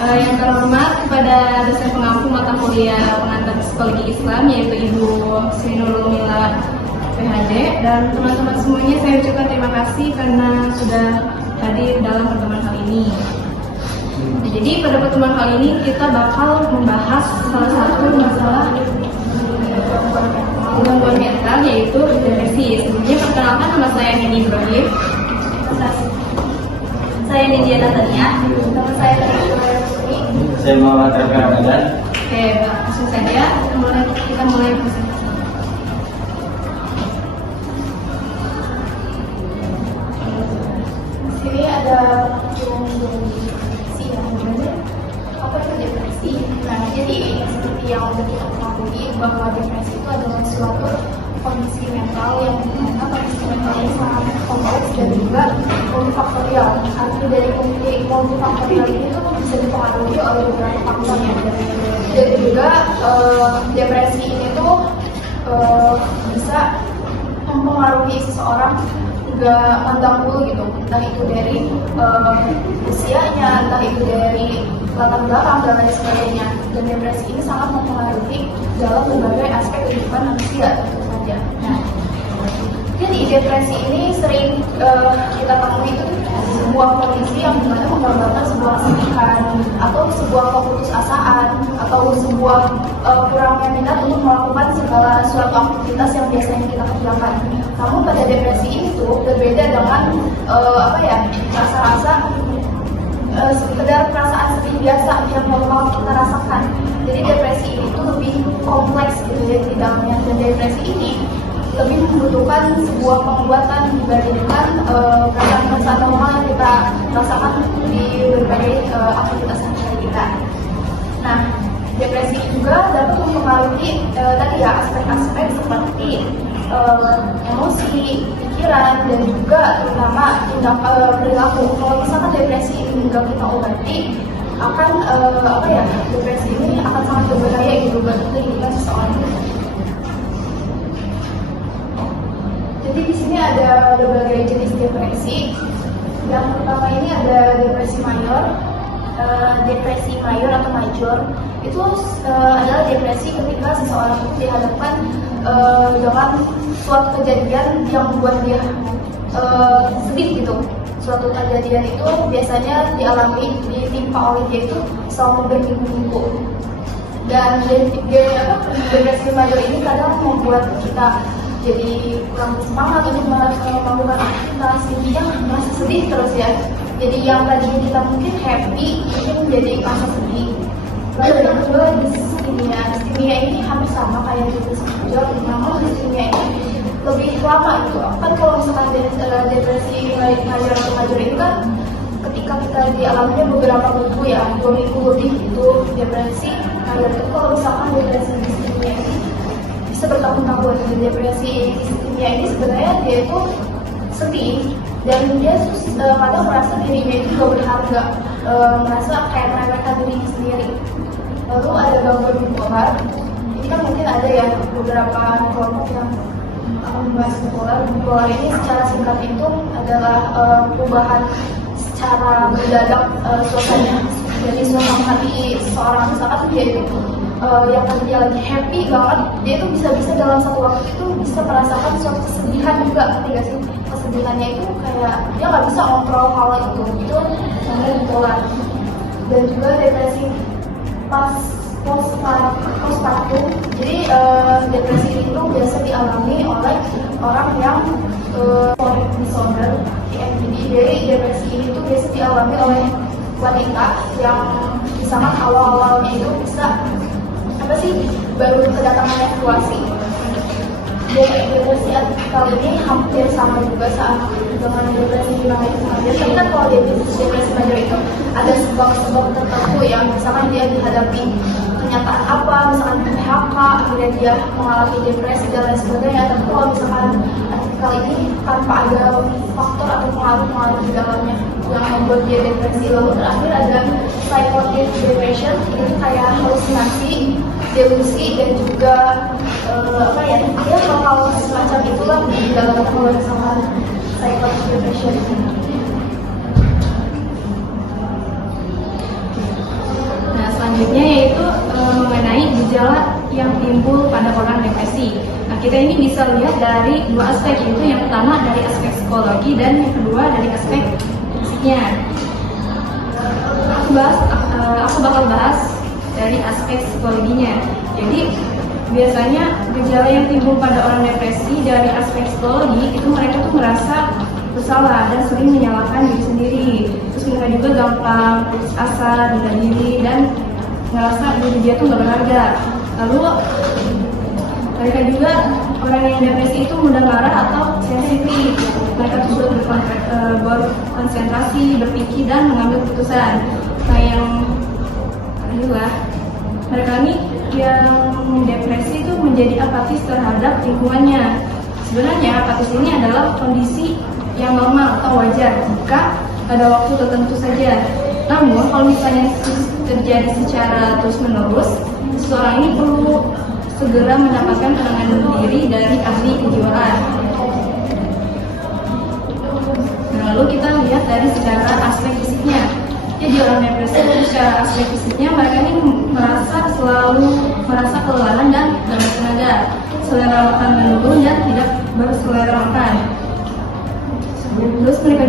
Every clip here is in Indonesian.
Yang terhormat kepada dosen pengampu mata kuliah pengantar psikologi Islam yaitu Ibu Sri Nurul Mila PhD, dan teman-teman semuanya saya ucapkan terima kasih karena sudah hadir dalam pertemuan kali ini. Jadi pada pertemuan kali ini kita bakal membahas salah satu masalah gangguan mental yaitu depresi. Sebelumnya perkenalkan, nama saya Nini Ibrahim. Saya Nidia Natania. Nama saya Putri. Saya Muhammad Rafi Ramadan. Oke, langsung saja kita mulai. Di sini ada depresi ya. Apa itu depresi? Nah, jadi seperti yang sudah kita ketahui bahwa depresi itu adalah suatu kondisi mental yang dimana kondisi mental ini sangat kompleks dan juga multifaktorial. Arti dari multifaktorial ini tuh bisa dipengaruhi oleh beberapa faktor ya. Dan juga depresi ini tuh bisa mempengaruhi seseorang nggak pandang bulu gitu, entah itu dari usianya, entah itu dari latar belakang dan lain sebagainya. Dan depresi ini sangat mempengaruhi dalam berbagai aspek kehidupan manusia tentu saja. Nah, jadi depresi ini sering kita temui itu sebuah kondisi yang dimana menggambarkan sebuah kesedihan atau sebuah keputusasaan atau sebuah kurangnya minat untuk melakukan segala suatu aktivitas yang biasanya kita kerjakan. Namun pada depresi ini tuh berbeda dengan rasa-rasa sekedar perasaan sedih biasa yang normal kita rasakan. Jadi depresi ini tuh lebih kompleks gitu ya di dalamnya, dan depresi ini lebih membutuhkan sebuah penguatan dibandingkan perasaan normal yang kita rasakan di berbagai aktivitas sehari-hari kita. Nah, depresi juga dapat mempengaruhi tadi ya aspek-aspek seperti emosi, pikiran, dan juga terutama perilaku. Kalau misalkan depresi ini nggak kita obati, akan depresi ini akan sangat berbahaya gitu bagi kehidupan seseorang. Jadi di sini ada berbagai jenis depresi. Yang pertama ini ada depresi mayor. Depresi mayor atau major itu adalah depresi ketika seseorang itu dihadapkan dengan suatu kejadian yang membuat dia sedih gitu. Suatu kejadian itu biasanya ditimpa oleh dia itu selama berminggu-minggu. Dan depresi major ini kadang membuat kita jadi kurang semangat untuk melakukan aktivitas, intinya merasa sedih terus ya. Jadi yang tadinya kita mungkin happy mungkin menjadi merasa sedih. Lalu yang kedua distimia ini hampir sama kayak depresi major, namun distimia ini lebih lama itu. Kan kalau misalkan depresi major atau major itu kan ketika kita dialaminya beberapa minggu ya, 2 minggu lebih itu depresi major. Itu kalau misalkan depresi distimia ini bisa bertahun-tahun. Depresi distimia ini sebenarnya dia itu sedih dan dia kadang merasa dirinya itu gak berharga, merasa kayak meremehkan dirinya sendiri. Lalu ada gangguan bipolar. Ini kan mungkin ada ya beberapa kelompok yang akan membahas bipolar. Bipolar ini secara singkat itu adalah perubahan secara mendadak suasana. Jadi suasana hati seseorang, misalkan dia itu yang tadinya lagi happy banget, dia itu bisa-bisa dalam satu waktu itu bisa merasakan suatu kesedihan juga. Ketika sih kesedihannya itu kayak dia nggak bisa kontrol hal itu namanya bipolar. Dan juga depresi postpartum. Jadi depresi itu biasa dialami oleh orang yang disorder EMDD. Jadi depresi ini tuh biasa dialami oleh wanita yang misalkan awal-awalnya itu bisa baru kedatangan menstruasi. Depresi kali ini hampir sama juga dengan depresi major. Tapi kan kalau depresi major itu ada sebab-sebab tertentu yang misalkan dia dihadapi kenyataan apa, misalkan PHK, kemudian dia mengalami depresi dan lain sebagainya. Tapi kalau misalkan kali ini tanpa ada faktor atau pengaruh-pengaruh di dalamnya yang membuat dia depresi. Lalu terakhir ada psychotic depression, itu kayak halusinasi, delusi, dan juga dia bakal semacam itulah di dalam pemeriksaan psychotic depression. yang timbul pada orang depresi. Nah, kita ini bisa lihat dari dua aspek, yaitu yang pertama dari aspek psikologi dan yang kedua dari aspek fisiknya. Aku bakal bahas dari aspek psikologinya. Jadi biasanya gejala yang timbul pada orang depresi dari aspek psikologi itu mereka tuh merasa bersalah dan sering menyalahkan diri sendiri. Terus mereka juga gampang putus asa, rendah diri, dan ngerasa diri dia tuh gak berharga. Lalu mereka juga orang yang depresi itu mudah marah atau sensitif. Mereka tuh sulit berkonsentrasi, berpikir, dan mengambil keputusan. Nah, yang inilah mereka ini yang depresi itu menjadi apatis terhadap lingkungannya. Sebenarnya apatis ini adalah kondisi yang normal atau wajar jika pada waktu tertentu saja. Namun kalau misalnya terjadi secara terus-menerus, seseorang ini perlu segera mendapatkan penanganan diri dari ahli kejiwaan. Nah, lalu kita lihat dari secara aspek fisiknya. Jadi orang depresi secara aspek fisiknya mereka ini selalu merasa kelelahan dan gak tenaga, selera makan menurun dan tidak berselera makan. Terus mereka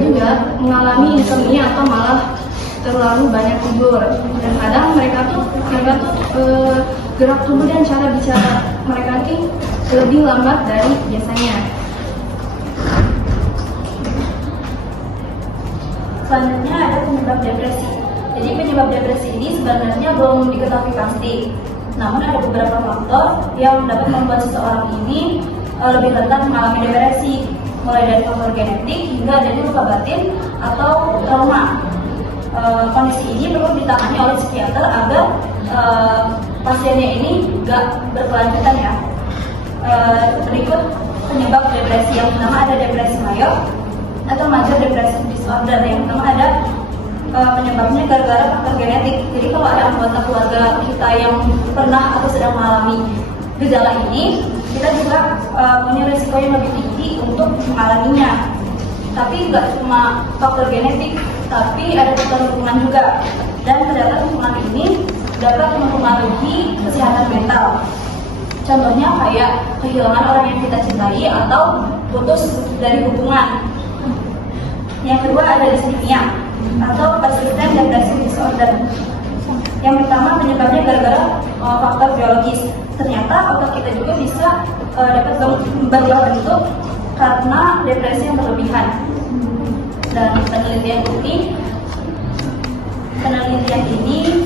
juga mengalami insomnia atau malah terlalu banyak tidur, dan kadang mereka tuh gerak tubuh dan cara bicara mereka ini lebih lambat dari biasanya. Selanjutnya ada penyebab depresi. Jadi penyebab depresi ini sebenarnya belum diketahui pasti. Namun ada beberapa faktor yang dapat membuat seseorang ini lebih rentan mengalami depresi, mulai dari faktor genetik hingga adanya luka batin atau trauma. Kondisi ini perlu ditangani oleh psikiater agar pasiennya ini gak berkelanjutan ya. Berikut penyebab depresi. Yang pertama ada depresi mayor atau major depressive disorder. Yang pertama ada penyebabnya gara-gara faktor genetik. Jadi kalau ada anggota keluarga kita yang pernah atau sedang mengalami gejala ini, kita juga punya risiko yang lebih tinggi untuk mengalaminya. Tapi nggak cuma faktor genetik, tapi ada faktor lingkungan juga. Dan terdapat lingkungan ini dapat mempengaruhi kesehatan mental. Contohnya kayak kehilangan orang yang kita cintai atau putus dari hubungan. Yang kedua ada distimia atau persistent depressive disorder. Yang pertama penyebabnya gara-gara faktor biologis. Ternyata otak kita juga bisa dapat berubah bentuk karena depresi yang berlebihan. Dan penelitian ini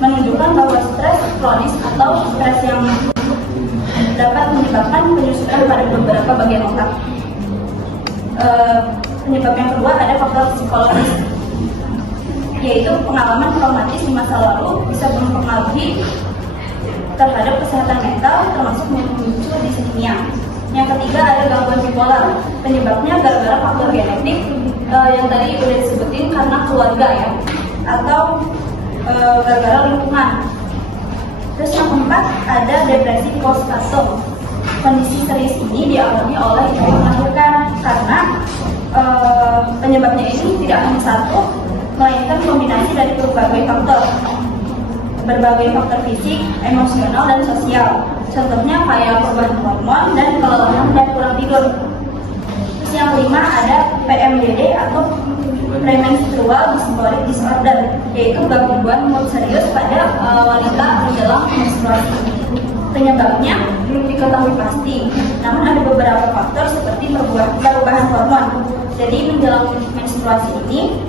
menunjukkan bahwa stres kronis atau stres yang dapat menyebabkan penyusutan pada beberapa bagian otak. Penyebab yang kedua ada faktor psikologis, yaitu pengalaman traumatis di masa lalu bisa mempengaruhi terhadap kesehatan mental, termasuk memicu distimia. Yang ketiga ada gangguan bipolar. Penyebabnya gara-gara faktor genetik yang tadi udah disebutin karena keluarga ya, atau gara-gara lingkungan. Terus yang keempat ada depresi postpartum. Kondisi serius ini dialami oleh ibu yang melahirkan karena penyebabnya ini tidak hanya satu, melainkan kombinasi dari berbagai faktor fisik, emosional, dan sosial. Contohnya kayak perubahan hormon dan kelelahan dan kurang tidur. Terus yang kelima ada PMDD atau premenstrual dysphoric disorder, yaitu gangguan mood serius pada wanita menjelang menstruasi. Penyebabnya belum diketahui pasti, namun ada beberapa faktor seperti perubahan hormon. Jadi menjelang menstruasi ini,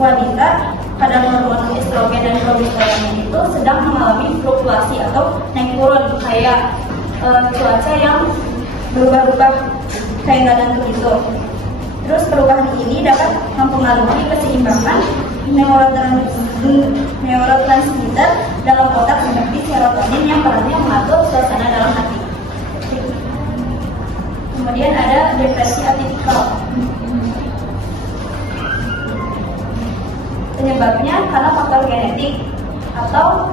wanita kadar hormon estrogen dan progesteron itu sedang mengalami fluktuasi atau naik turun kayak cuaca yang berubah-ubah kayak kadang begitu. Terus perubahan ini dapat mempengaruhi keseimbangan neurotransmitter dalam otak seperti serotonin yang perannya mengatur suasana dalam hati. Kemudian ada depresi atipikal. Penyebabnya karena faktor genetik atau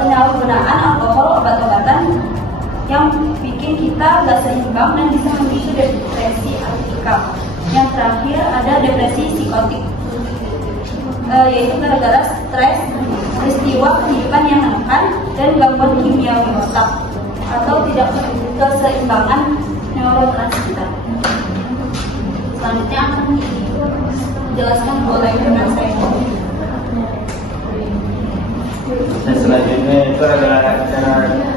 penyalahgunaan alkohol, obat-obatan yang bikin kita gak seimbang dan bisa memicu depresi atipikal. Yang terakhir ada depresi psikotik. yaitu gara-gara stres, peristiwa kehidupan yang menekan, dan gangguan kimiawi otak atau tidak keseimbangan neurotransmitter. Selanjutnya akan dijelaskan oleh rekan saya. Dan selanjutnya itu adalah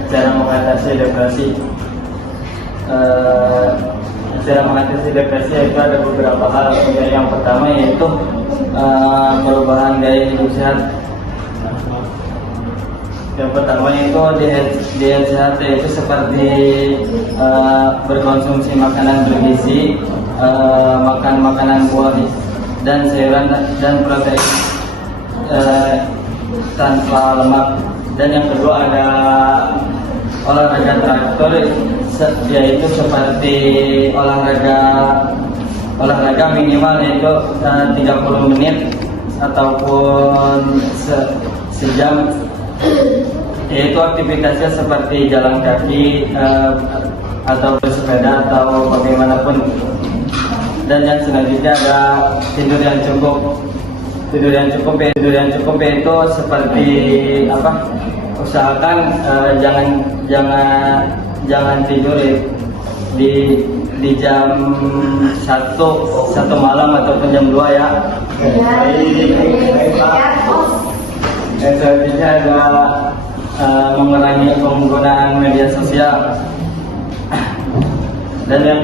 cara mengatasi depresi. Cara mengatasi depresi itu ada beberapa hal. Yang pertama yaitu perubahan gaya hidup sehat. Yang pertama itu diet sehat, yaitu seperti berkonsumsi makanan bergizi, makan makanan buah dan sayuran dan protein tanpa lemak. Dan yang kedua ada olahraga teratur, yaitu seperti olahraga minimal yaitu 30 menit ataupun sejam, yaitu aktivitasnya seperti jalan kaki atau bersepeda atau bagaimanapun. Dan yang selanjutnya ada tidur yang cukup. Tidur yang cukup yaitu seperti usahakan jangan tidur di jam 1 malam ataupun jam 2 ya. Dan selanjutnya adalah mengurangi penggunaan media sosial. Dan yang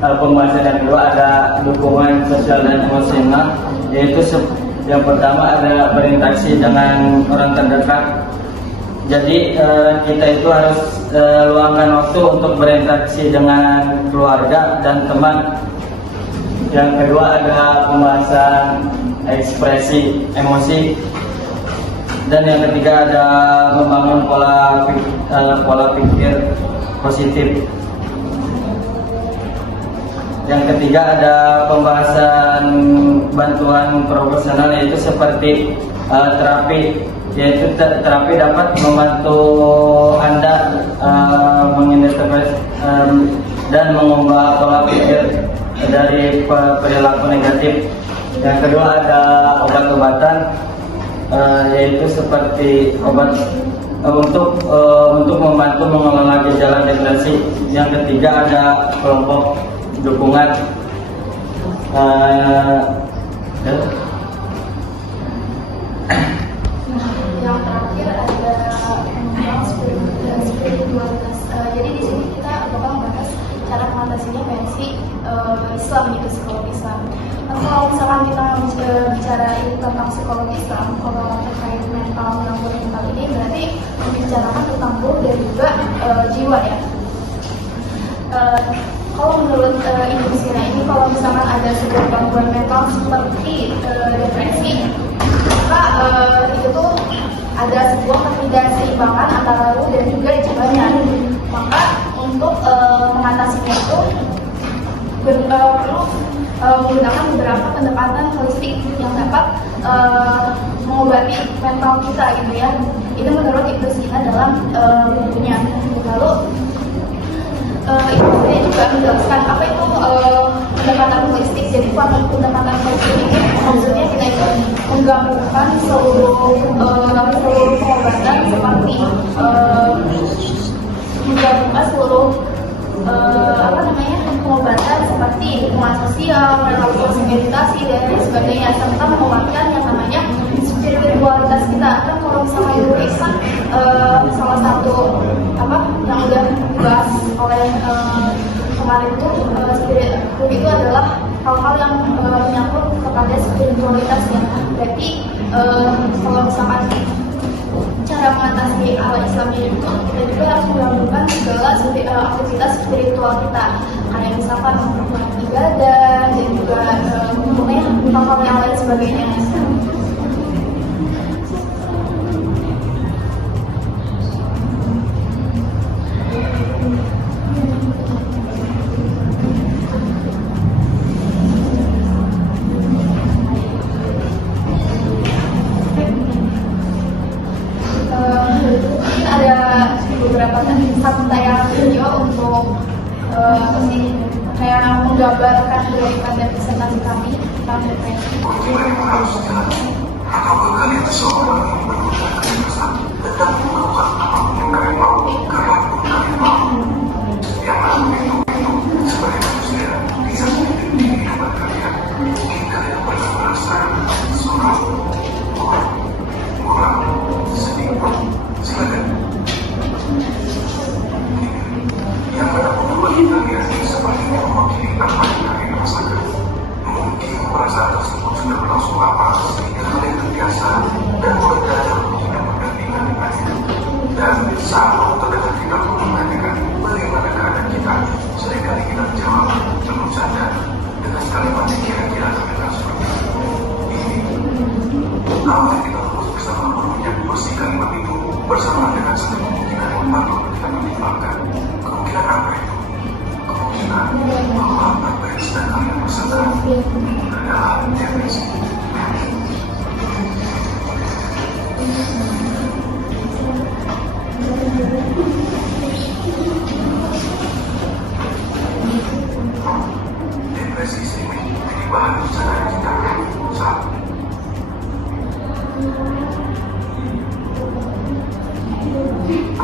pembahasan yang kedua ada dukungan sosial dan emosional, yaitu yang pertama ada berinteraksi dengan orang terdekat. Jadi kita itu harus luangkan waktu untuk berinteraksi dengan keluarga dan teman. Yang kedua ada pembahasan ekspresi emosi. Dan yang ketiga ada membangun pola pikir positif. Yang ketiga ada pembahasan bantuan profesional, yaitu seperti terapi. Yaitu terapi dapat membantu Anda mengintervensi dan mengubah pola pikir dari perilaku negatif. Yang kedua ada obat-obatan, yaitu seperti obat untuk membantu mengelola gejala depresi. Yang ketiga ada kelompok dukungan. Yang terakhir ada spiritualitas. Jadi di sini kita bakal membahas cara mengatasinya versi Islam, gitu, psikologi Islam. Kalau misalkan kita bicara tentang psikologi Islam, kalau terkait mental gangguan mental ini berarti membicarakan tentang ruh dan juga jiwa ya. Kalau menurut Ibu Sina ini, kalau misalkan ada sebuah gangguan mental seperti depresi, maka itu tuh ada sebuah ketidakseimbangan antara ruh dan juga jiwanya. Maka untuk mengatasinya itu perlu menggunakan beberapa pendekatan holistik yang dapat mengobati mental kita, gitu ya. Itu menurut Ibu Sina dalam bukunya. Lalu Ibu Sina juga menjelaskan apa itu pendekatan holistik. Jadi pendekatan holistik ini maksudnya kita itu menggabungkan seluruh pengobatan seperti menggabungkan seluruh pengobatan seperti dukungan sosial, relaksasi, meditasi dan lain sebagainya, serta menguatkan yang namanya spiritualitas kita. Kan kalau misalnya dulu kan salah satu yang udah dibahas oleh kemarin itu adalah hal-hal yang menyangkut kepada spiritualitas ya. Berarti kalau misalkan cara mengatasi hal Islamnya itu, kita juga harus menggabungkan segala aktivitas spiritual kita, kayak misalkan ibadah dan juga hal-hal yang lain sebagainya. Menggambarkan daripada presentasi kami. tentang depresi. Apakah kalian seseorang yang menggunakan kekerasan dan melakukan apapun yang kalian mau karena kalian mau? Yang lalu itu sebagai manusia bisa menjadi kehidupan kalian. Mungkin kalian pernah merasa sorot, kurang, sedih. Silakan. Yang mana bagi kalian sepertinya mewakili apa yang kalian rasakan. Mungkin perasaan tersebut sudah berlangsung lama sehingga kalian terbiasa dan mulai belajar untuk tidak membandingkan dengannya. Dan saat waktu terdekat kita pun menanyakan bagaimana keadaan kita, seringkali kita menjawab belum sadar dengan kalimat yang kira-kira terdengar seperti ini. Apa yang kita terus bersama merunyam bersih kalimat itu bersamaan dengan satu kemungkinan yang patut kita pertimbangkan. Kemungkinan apa itu? Kemungkinan bahwa apa yang sedang kalian rasakan adalah depresi. Depresi sering menjadi bahan bicara kita saat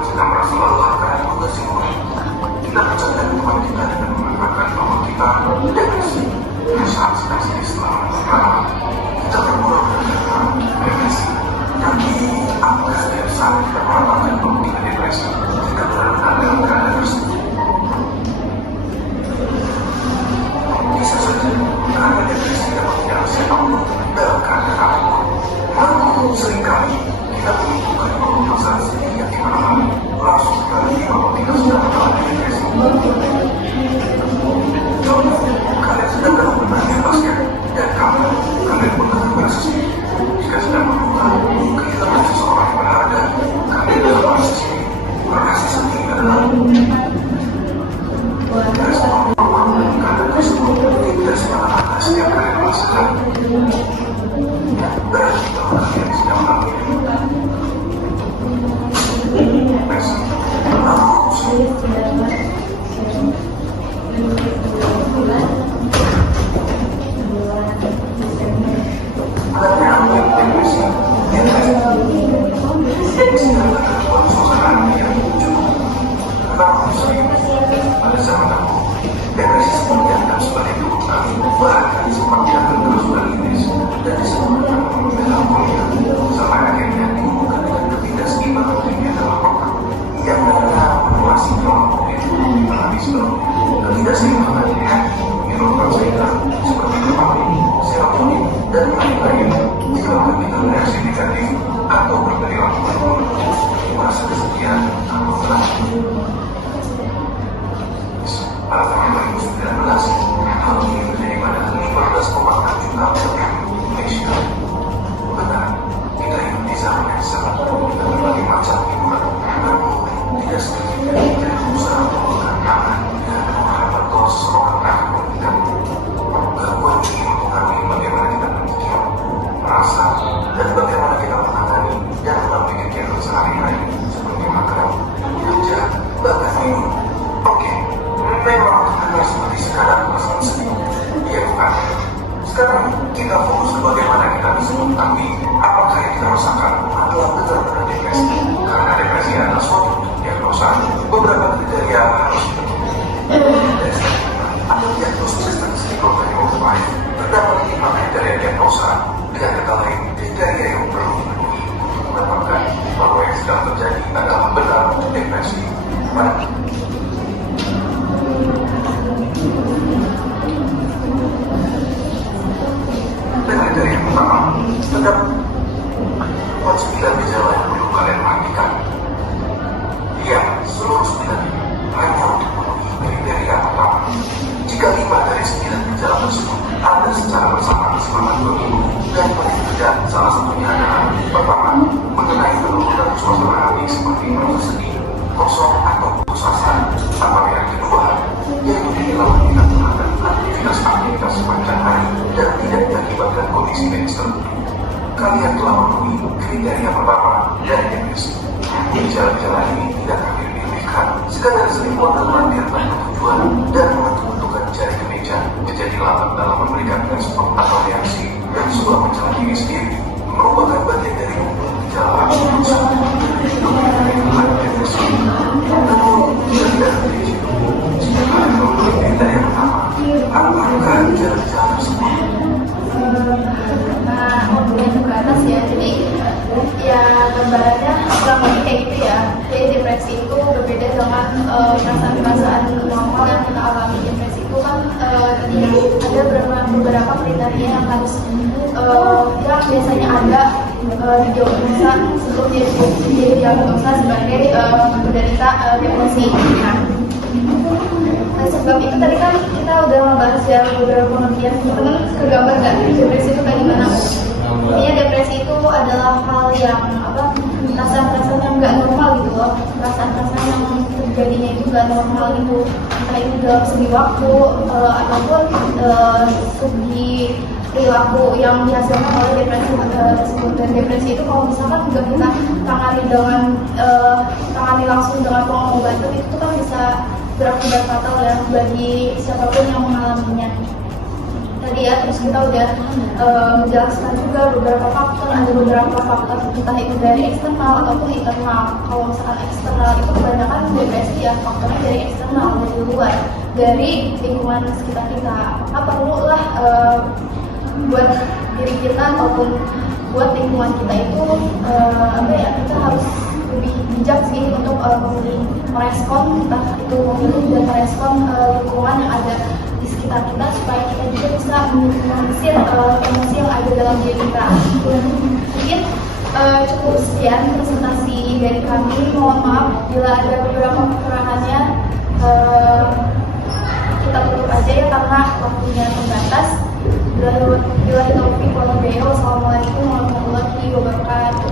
sedang merasa lelah karena tugas yang lain. Kita percaya teman kita dengan mengatakan bahwa kita depresi. Saat sedang sedih selama sekarang, kita berpura-pura depresi. Tapi apakah setiap saat kita mengatakan bahwa kita depresi, kita benar-benar dalam keadaan tersebut? Bisa saja, karena depresi dapat menyelesaikan Allah dalam keadaan apapun. Namun seringkali kita menemukan bahwa masalah sedih yang kita alami langsung sekali bahwa kita sudah mengalami depresi. Contoh, kalian sedang dalam pertandingan basket dan kalian mengalami merasa sedih. Jika sedang berduka, kehilangan seseorang yang berharga, kalian dalam merasa sedih. Merasa sedih adalah respon normal keadaan tersebut tidak semata-mata setiap kalian merasakan. Berarti kalau kalian sedang mengalami depresi, pada zaman dahulu, depresi seperti yang terus balik dihubungkan, bahkan seperti yang terus balinis dan disebutkan melankolia, sampai akhirnya dihubungkan dengan ketidakseimbangan dunia dalam otak yang benar menguasai kelompok itu mengalami sebelumnya. Ketidakseimbangan di hati, neurotransmitter seperti dopamin, serotonin, dan lain-lain menyebabkan kita bereaksi negatif atau berperilaku buruk, merasa kesedihan atau tenang. Pada tahun 2019, hal ini terjadi pada 15,6 juta orang Indonesia. Benar, kita hidup di zaman yang sangat penuh dengan berbagai macam hiburan, namun tidak sedikit dari kita yang berusaha menggunakan tangan dan mengharapkan bahwa seseorang akan memberikan gangguan ini mempengaruhi bagaimana kita berpikir, merasa, dan bagaimana kita menangani dan melalui kegiatan sehari-hari seperti makan, kerja, bahkan minum. Oke. Memang hanya seperti sekadar perasaan sedih. Iya bukan? Sekarang kita fokus ke bagaimana kita bisa mengetahui apakah yang kita rasakan adalah benar-benar depresi. Karena depresi adalah suatu diagnosa. Beberapa kriteria harus dipenuhi. Ada diagnosis sistem psikologi baik. Terdapat 5 kriteria diagnosa. Dengan kata lain, kriteria yang perlu dipenuhi untuk mendapatkan bahwa yang sedang terjadi adalah benar depresi. Dan dari yang pertama, terdapat 9 gejala yang perlu kalian perhatikan. Ya, seluruh 9 hanya untuk memenuhi kriteria pertama. Jika 5 dari 9 gejala tersebut ada secara bersamaan selama 2 minggu dan paling tidak salah satunya adalah pertama, mengenai penurunan suasana hati seperti merasa sedih, kosong atau putus asa. Atau yang kedua, yaitu kehilangan minat terhadap aktivitas sepanjang hari dan tidak diakibatkan kondisi medis tertentu. Kalian telah memenuhi kriteria pertama dari depresi. Gejala-gejala ini tidak akan dipilihkan sekadar sering melakukan latihan tanpa tujuan dan menentukan jari ke meja saja menjadi lambat dalam memberikan respon atau reaksi dari sebuah masalah diri sendiri merupakan bagian dari gejala usaha menghadapi depresi. Namun, jika tidak terjadi, jika kalian memiliki dari yang pertama, apakah gejala-gejala tersebut? Nah, untuk ke atas ya, jadi ya gambarannya kurang lebih kayak gitu ya. Jadi depresi itu berbeda dengan perasaan-perasaan normal yang kita alami. Depresi itu kan tadi ada beberapa kriteria yang harus yang biasanya ada didiagnosa sebelum didiagnosa sebagai penderita depresi. Nah, sebab itu tadi kan kita udah membahas ya beberapa pengertian. Teman-teman kegambar nggak depresi itu kayak gimana? Intinya depresi itu adalah hal yang perasaan-perasaan yang nggak normal gitu loh, perasaan-perasaan yang terjadinya itu nggak normal gitu, entah itu dalam segi waktu ataupun segi perilaku yang dihasilkan oleh depresi tersebut. Dan depresi itu kalau misalkan juga kita tangani langsung dengan pengobatan itu kan bisa berakibat fatal ya bagi siapapun yang mengalaminya. Tadi ya, terus kita udah menjelaskan juga beberapa faktor, ada beberapa faktor entah itu dari eksternal ataupun internal. Kalau misalkan eksternal itu kebanyakan depresi ya faktornya dari eksternal, dari luar, dari lingkungan sekitar kita. Maka perlulah buat diri kita ataupun buat lingkungan kita itu kita harus lebih bijak sih untuk memilih merespon, entah itu memilih dan merespon lingkungan yang ada di sekitar kita supaya kita juga bisa mengusir emosi yang ada dalam diri kita. Mungkin cukup sekian presentasi dari kami. Mohon maaf bila ada beberapa kekurangannya. Kita tutup aja ya karena waktunya terbatas. Bila itu Assalamualaikum warahmatullahi wabarakatuh.